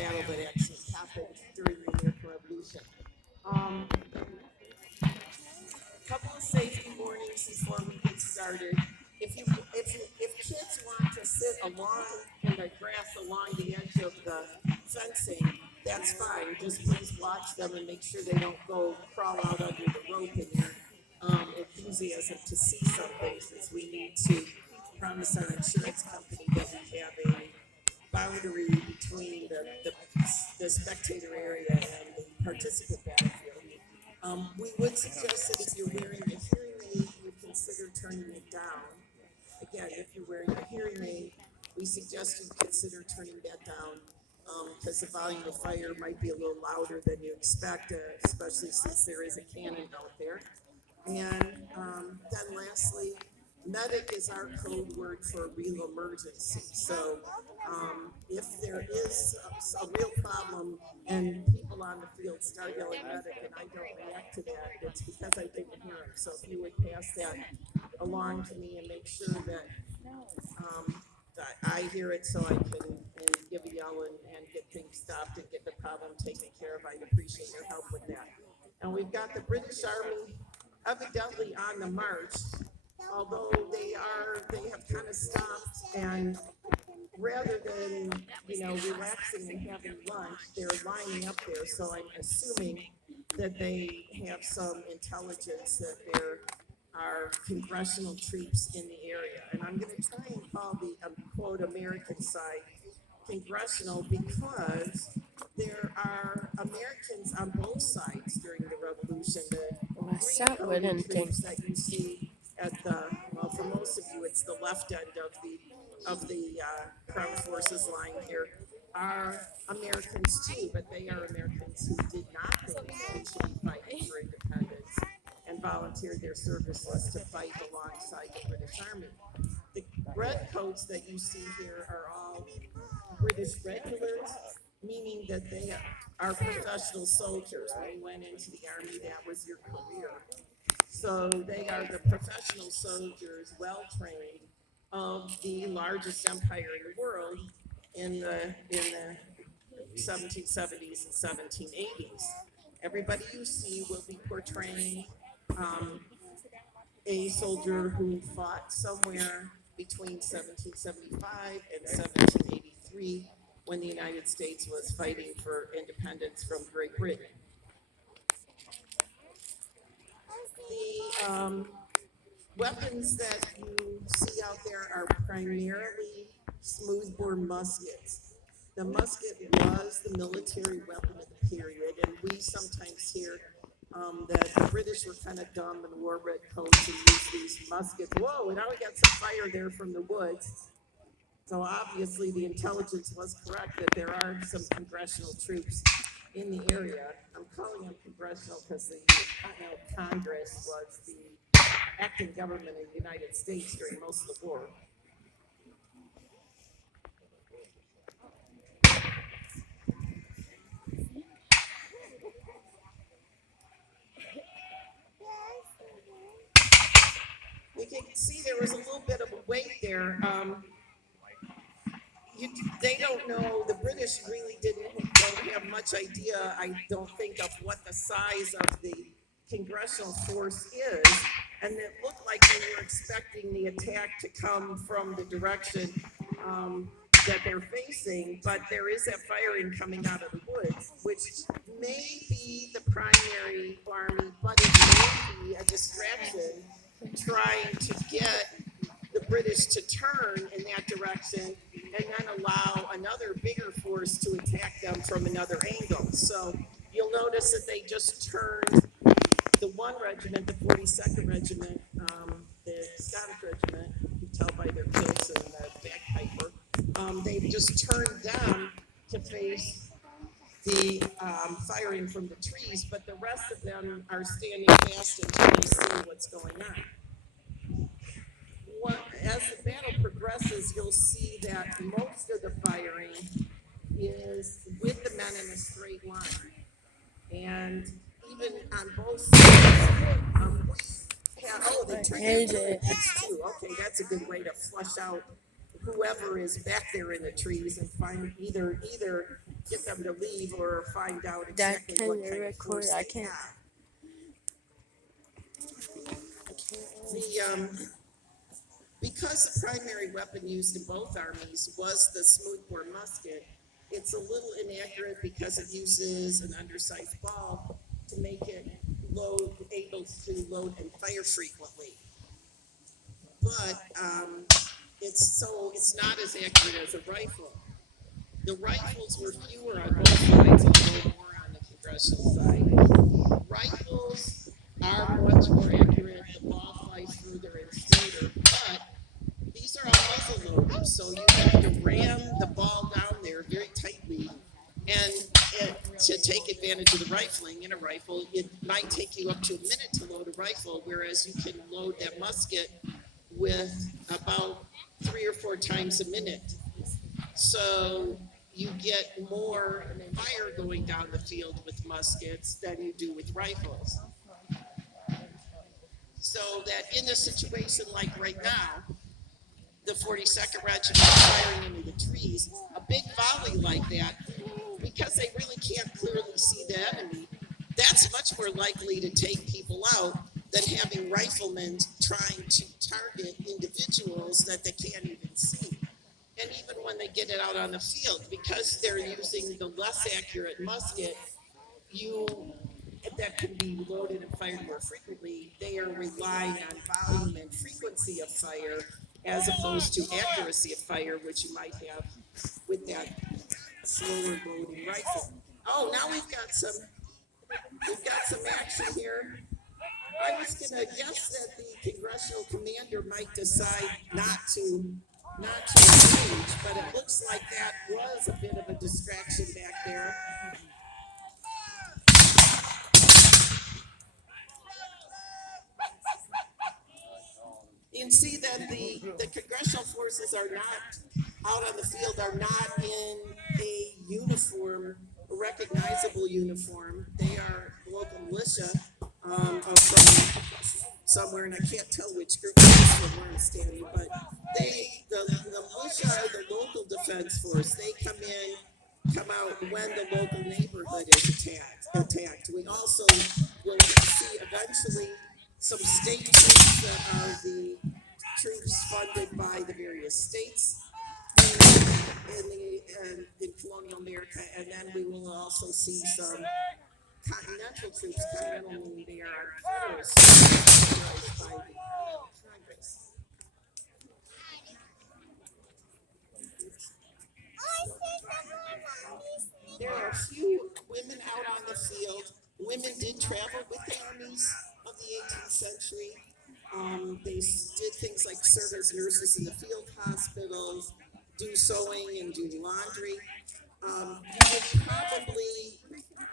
battle that actually happened during the American Revolution. Couple of safety warnings before we get started. If kids want to sit along in the grass along the edge of the fencing, that's fine. Just please watch them and make sure they don't go crawl out under the rope in their enthusiasm to see something, since we need to promise our insurance company that we have a boundary between the spectator area and the participant battlefield. We would suggest that if you're wearing a hearing aid, you consider turning it down. Again, if you're wearing a hearing aid, we suggest you consider turning that down, because the volume of fire might be a little louder than you expect, especially since there is a cannon out there. And then lastly, medic is our code word for a real emergency. So if there is a real problem and people on the field start yelling medic and I don't react to that, it's because I didn't hear them. So if you would pass that along to me and make sure that I hear it, so I can give a yell and get things stopped and get the problem taken care of, I'd appreciate your help with that. And we've got the British Army evidently on the march, although they have kind of stopped, and rather than, relaxing and having lunch, they're lining up there. So I'm assuming that they have some intelligence that there are congressional troops in the area. And I'm going to try and call the quote American side congressional, because there are Americans on both sides during the Revolution. The green troops that you see at for most of you, it's the left end of the Crown Forces line here, are Americans too, but they are Americans who did not think they should be fighting for independence and volunteered their service list to fight alongside the British Army. The red coats that you see here are all British regulars, meaning that they are professional soldiers. When you went into the army, that was your career. So they are the professional soldiers, well trained, of the largest empire in the world in the 1770s and 1780s. Everybody you see will be portraying a soldier who fought somewhere between 1775 and 1783, when the United States was fighting for independence from Great Britain. The weapons that you see out there are primarily smoothbore muskets. The musket was the military weapon of the period, and we sometimes hear that the British were kind of dumb and wore red coats and used these muskets. Whoa, now we got some fire there from the woods. So obviously the intelligence was correct that there are some congressional troops in the area. I'm calling them congressional because the Continental Congress was the acting government of the United States during most of the war. You can see there was a little bit of a wait there. They don't know, the British really don't have much idea, I don't think, of what the size of the congressional force is. And it looked like they were expecting the attack to come from the direction that they're facing, but there is that firing coming out of the woods, which may be the primary army, but it may be a distraction trying to get the British to turn in that direction and then allow another bigger force to attack them from another angle. So you'll notice that they just turned the one regiment, the 42nd Regiment, the Scottish Regiment, you can tell by their kilts and the bagpiper, they've just turned them to face the firing from the trees, but the rest of them are standing fast until they see what's going on. As the battle progresses, you'll see that most of the firing is with the men in a straight line. And even on both sides, they turn it too. Okay, that's a good way to flush out whoever is back there in the trees and get them to leave or find out That exactly can what be kind of recorded. force I they can't. have. I can't. The because the primary weapon used in both armies was the smoothbore musket, it's a little inaccurate because it uses an undersized ball to make it able to load and fire frequently. But it's not as accurate as a rifle. The rifles were fewer on both sides, although more on the congressional side. Rifles are much more accurate. The ball flies further and straighter, but these are all muzzle loaders, so you have to ram the ball down there very tightly. And to take advantage of the rifling in a rifle, it might take you up to a minute to load a rifle, whereas you can load that musket with about 3 or 4 times a minute. So you get more fire going down the field with muskets than you do with rifles. So that in a situation like right now, the 42nd Regiment firing into the trees, a big volley like that, because they really can't clearly see the enemy, that's much more likely to take people out than having riflemen trying to target individuals that they can't even see. And even when they get it out on the field, because they're using the less accurate musket, you that can be loaded and fired more frequently, they are relying on volume and frequency of fire as opposed to accuracy of fire, which you might have with that slower loading rifle. Oh, now we've got some action here. I was gonna guess that the congressional commander might decide not to engage, but it looks like that was a bit of a distraction back there. You can see that the congressional forces are not out on the field, are not in a uniform, a recognizable uniform. They are local militia from somewhere, and I can't tell which group it is from where I'm standing, but the militia are the local defense force. They come out when the local neighborhood is attacked. We also will see eventually some state troops that are the troops funded by the various states in colonial America, and then we will also see some continental troops, continental meaning they are federalists by the Congress. There are a few women out on the field. Women did travel with the armies of the 18th century. They did things like serve as nurses in the field hospitals, do sewing and do laundry. You would probably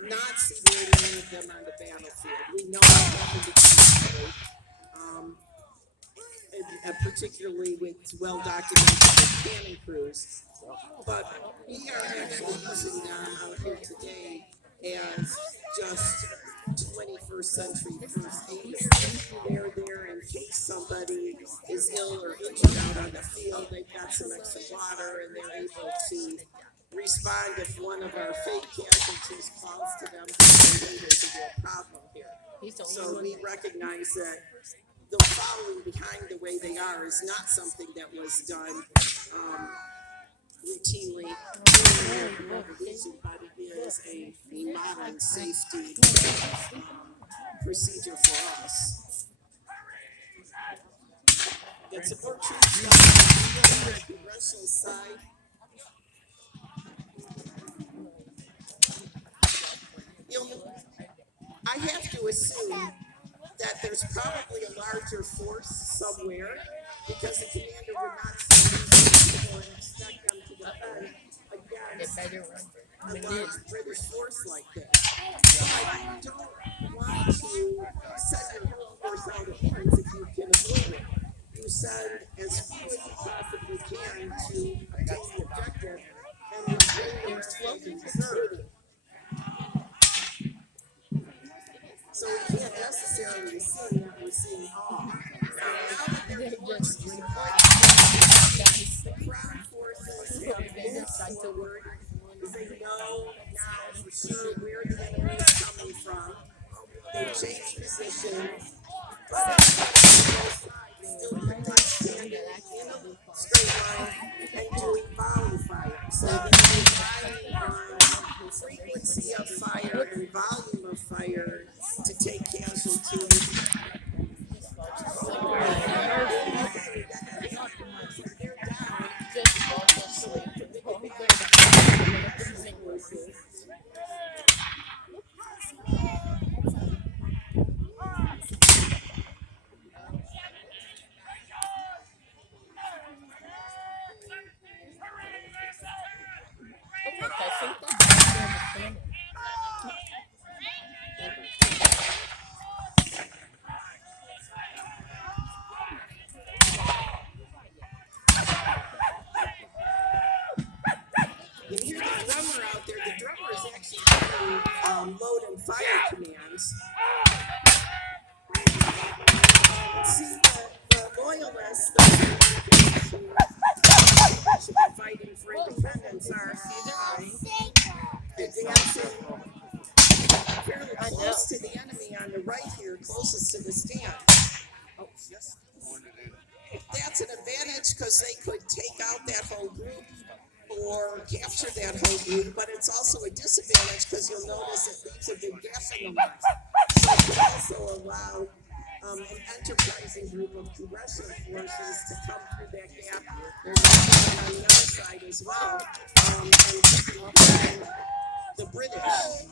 not see very many of them on the battlefield. We know what happened to um, particularly with well-documented cannon crews. But we are actually using them out here today as just 21st century first aiders. They're there in case somebody is ill or injured out on the field. They've got some extra water and they're able to respond if one of our fake casualties calls to them to say, hey, there's a real problem here. So we recognize that the following behind the way they are is not something that was done routinely during the revolution, but it is a modern safety procedure for us. That support troops on the congressional side. I have to assume that there's probably a larger force somewhere because the commander would not send these people and expect them to defend against a large British force like this. But you don't want to send your whole force out at once if you can avoid it. You send as few as you possibly can to obtain the objective and you bring them to the reserve. So we can't necessarily assume that we're seeing all. Now that their force is deployed, the ground forces have moved forward. They know sure where the enemy is coming from. They change position. Still pretty much standing in a straight line and doing volley fire. So they're relying on frequency of fire and volume of fire to take casualties. You hear the drummer out there. The drummer is actually giving load and fire commands. See, the loyalists, those who should be fighting for independence, are advancing fairly close to the enemy on the right here, closest to the stand. That's an advantage because they could take out that whole group or capture that whole group, but it's also a disadvantage because you'll notice it leaves a big gap in the line. So it can also allow an enterprising group of congressional forces to come through that gap. There's something on the other side as well, and the British.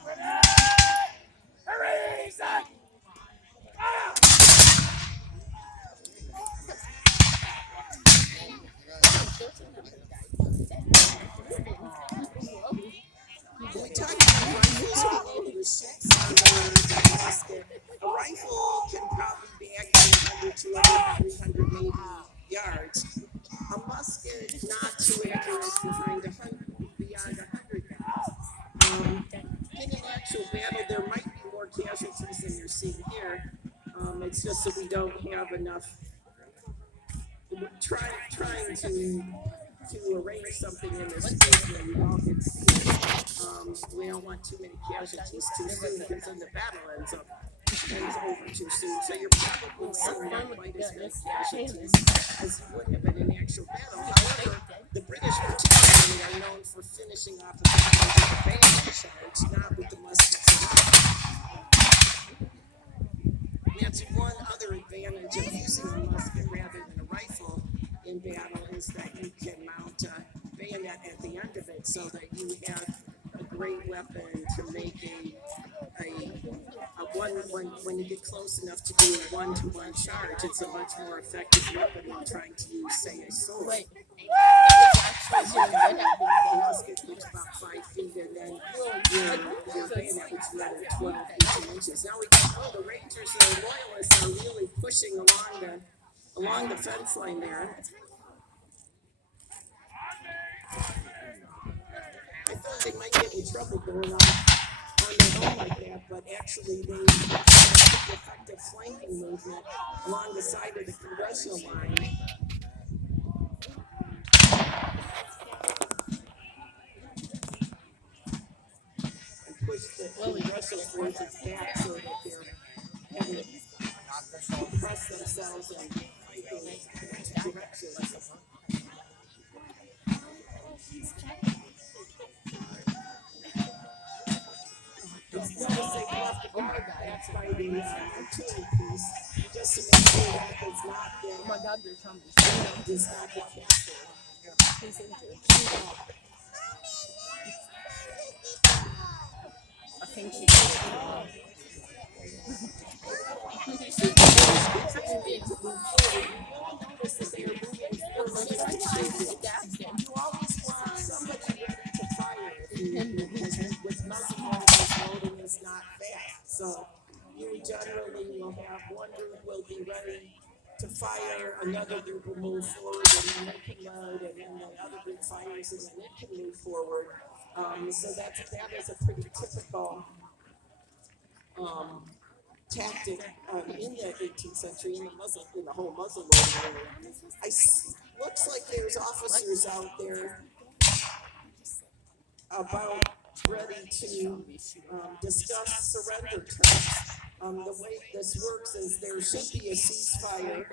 When we talk about rifles being able to shoot from a musket, a rifle can probably bag 100, 200, 300 maybe yards. A musket not too accurate behind 100, beyond 100 yards. In an actual battle, there might be more casualties than you're seeing here. It's just that we don't have enough. We're trying to arrange something in this group where we all can see it. We don't want too many casualties too soon because then the battle ends over too soon. So you're probably seeing not quite as many casualties as you would have in an actual battle. However, the British particularly are known for finishing off a battle with the bayonet charge, not with the muskets and rifles. That's one other advantage of using a musket rather than a rifle in battle is that you can mount a bayonet at the end of it so that you have a great weapon to make when you get close enough to do a one-to-one charge. It's a much more effective weapon than trying to use, say, a sword. The musket looks about 5 feet, and then your bayonet which is at 12, 18 inches. Now we can the Rangers and the Loyalists are really pushing along the fence line there. I thought they might get in trouble going on their own like that, but actually they have effective flanking movement along the side of the congressional line. And push the congressional forces back so that they're having to compress themselves and fight in two directions. It's not a safe enough to guard that by the artillery piece, just to make sure that does not get, oh my God, they're coming. Does not get captured. He's injured. I think she did. You always want somebody ready to fire because with muzzle loading is not fast. So you generally will have one group will be ready to fire, another group will move forward, and then they can load, and then the other group fires, and then it can move forward. So that is a pretty typical tactic in the 18th century in the whole muzzle loading area. Looks like there's officers out there about ready to discuss surrender terms. The way this works is there should be a ceasefire